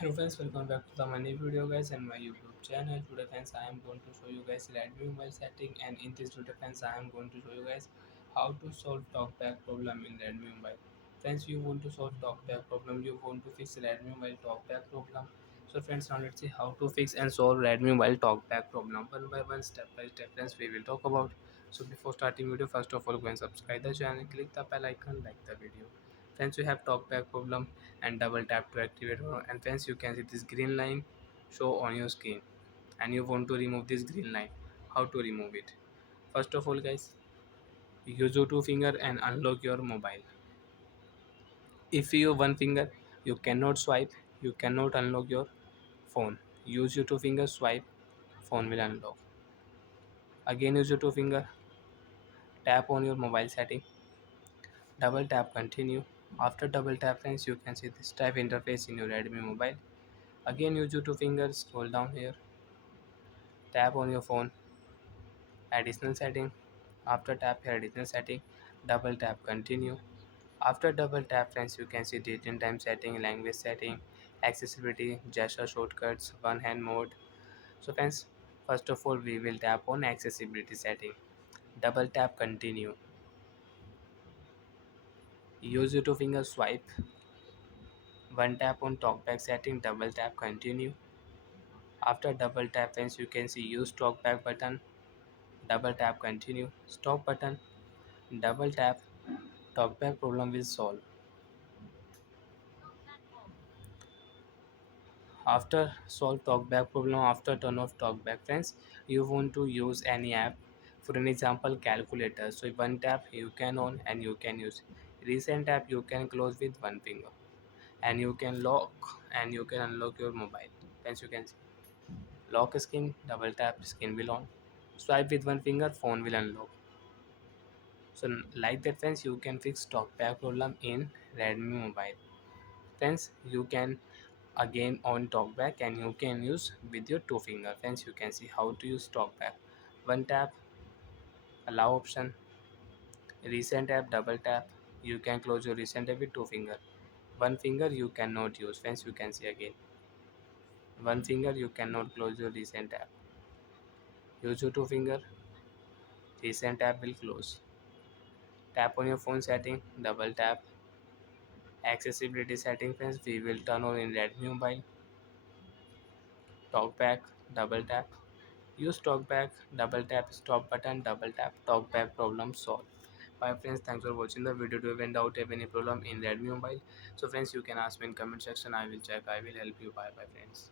Hello friends, welcome back to the money video guys and my YouTube channel. Today friends I am going to show you guys Redmi mobile setting, and in this video friends I am going to show you guys how to solve talkback problem in Redmi mobile. Friends, you want to solve talkback problem, you want to fix Redmi mobile talkback problem. So friends, now let's see how to fix and solve Redmi mobile talkback problem one by one, step by step friends we will talk about. So before starting video, first of all go and subscribe the channel, click the bell icon, like the video. Friends, you have talkback problem and double tap to activate and friends you can see this green line show on your screen and you want to remove this green line. How to remove it? First of all guys, use your two finger and unlock your mobile. If you use one finger, you cannot swipe, you cannot unlock your phone. Use your two finger, swipe, phone will unlock. Again use your two finger, tap on your mobile setting, double tap, continue. After double tap friends you can see this type interface in your Redmi mobile. Again use your two fingers, scroll down here, tap on your phone, additional setting. After tap here additional setting, double tap, continue. After double tap friends you can see date and time setting, language setting, accessibility, gesture shortcuts, one hand mode. So friends, first of all we will tap on accessibility setting, double tap, continue. Use your two finger, swipe, one tap on talkback setting, double tap, continue. After double tap friends you can see use talkback button, double tap, continue. Stop button, double tap, talkback problem will solve. After solve talkback problem, after turn off talkback friends, you want to use any app. For an example, calculator. So one tap you can on and you can use. Recent app you can close with one finger. And you can lock and you can unlock your mobile. Friends, you can see. Lock screen, double tap, screen will on. Swipe with one finger, phone will unlock. So like that friends, you can fix talkback problem in Redmi mobile. Friends, you can again on talkback and you can use with your two finger. Friends, you can see how to use talkback. One tap, allow option, recent app, double tap. You can close your recent app with two finger. One finger you cannot use. Friends, you can see again. One finger you cannot close your recent app. Use your two finger, recent app will close. Tap on your phone setting, double tap. Accessibility setting friends, we will turn on in Redmi mobile. Talkback, double tap. Use talkback, double tap, stop button, double tap, talkback, problem solved. Bye friends, thanks for watching the video. Do you have doubt, have any problem in Redmi mobile? So friends, you can ask me in comment section. I will check, I will help you. Bye bye friends.